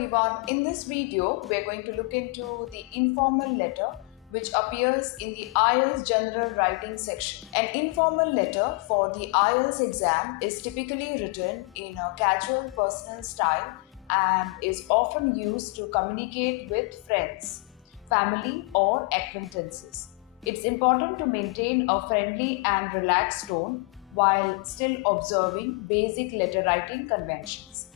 everyone, in this video we are going to look into the informal letter which appears in the IELTS general writing section. An informal letter for the IELTS exam is typically written in a casual personal style and is often used to communicate with friends, family or acquaintances. It's important to maintain a friendly and relaxed tone while still observing basic letter writing conventions.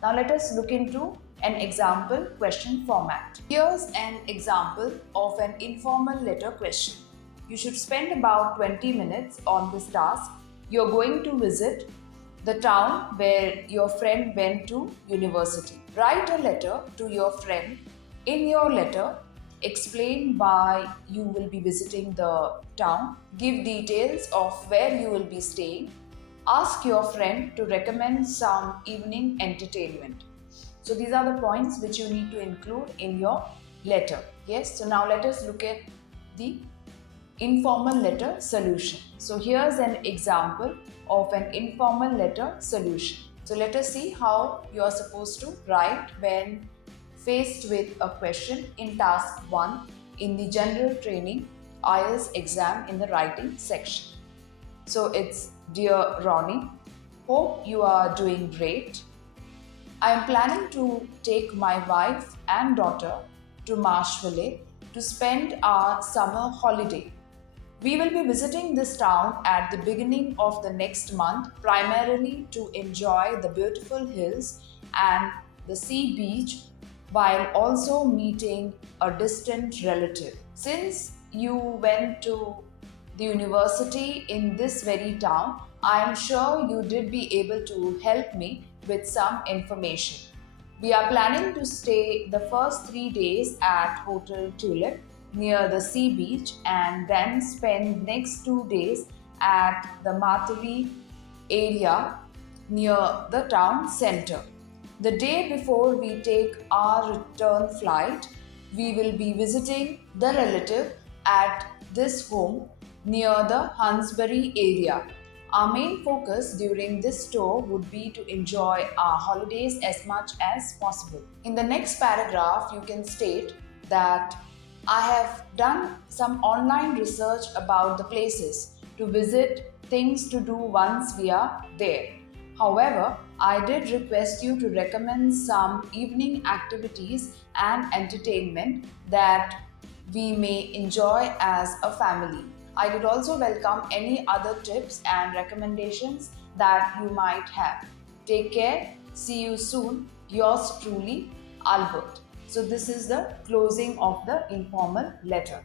Now let us look into an example question format. Here's an example of an informal letter question. You should spend about 20 minutes on this task. You're going to visit the town where your friend went to university. Write a letter to your friend. In your letter, explain why you will be visiting the town. Give details of where you will be staying. Ask your friend to recommend some evening entertainment. So these are the points which you need to include in your letter. Yes, so now let us look at the informal letter solution. So here's an example of an informal letter solution. So let us see how you are supposed to write when faced with a question in task 1 in the general training IELTS exam in the writing section. So it's Dear Ronnie, hope you are doing great. I am planning to take my wife and daughter to Marshville to spend our summer holiday. We will be visiting this town at the beginning of the next month, primarily to enjoy the beautiful hills and the sea beach while also meeting a distant relative. Since you went to the university in this very town, I am sure you did be able to help me with some information. We are planning to stay the first 3 days at Hotel Tulip near the sea beach and then spend next 2 days at the Mathavi area near the town center. The day before we take our return flight, we will be visiting the relative at this home near the Hunsbury area. Our main focus during this tour would be to enjoy our holidays as much as possible. In the next paragraph, you can state that I have done some online research about the places to visit, things to do once we are there. However, I did request you to recommend some evening activities and entertainment that we may enjoy as a family. I would also welcome any other tips and recommendations that you might have. Take care. See you soon. Yours truly, Albert. So this is the closing of the informal letter.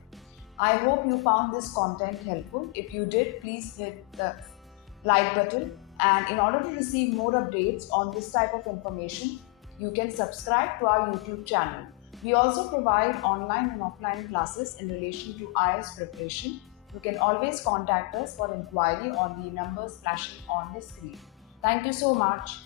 I hope you found this content helpful. If you did, please hit the like button. And in order to receive more updates on this type of information, you can subscribe to our YouTube channel. We also provide online and offline classes in relation to IELTS preparation. You can always contact us for inquiry on the numbers flashing on the screen. Thank you so much.